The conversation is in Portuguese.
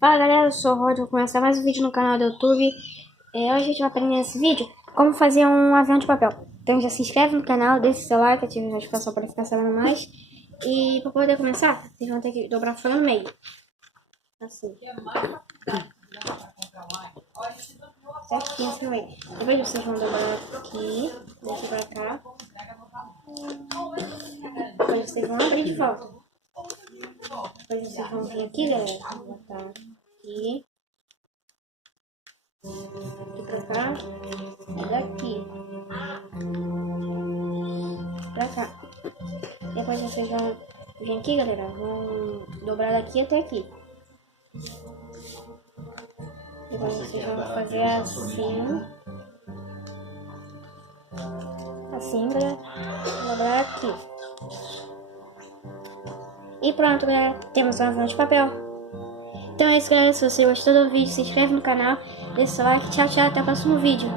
Fala galera, eu sou o Rod, vou começar mais um vídeo no canal do YouTube. Hoje a gente vai aprender nesse vídeo como fazer um avião de papel. Então já se inscreve no canal, deixa seu like, ativa a notificação para ficar sabendo mais. E para poder começar, vocês vão ter que dobrar a folha no meio. Assim. Certinho assim no meio. Depois vocês vão dobrar aqui, daqui pra cá. Depois vocês vão abrir de volta. Depois vocês vão vir aqui, galera. Vou botar aqui. Aqui pra cá. E daqui pra cá. Depois vocês vão vir aqui, galera. Vão dobrar daqui até aqui. Depois vocês vão fazer assim. Assim, galera. Dobrar aqui. E pronto, galera. Temos um avião de papel. Então é isso, galera. Se você gostou do vídeo, se inscreve no canal, deixa seu like. Tchau, tchau. Até o próximo vídeo.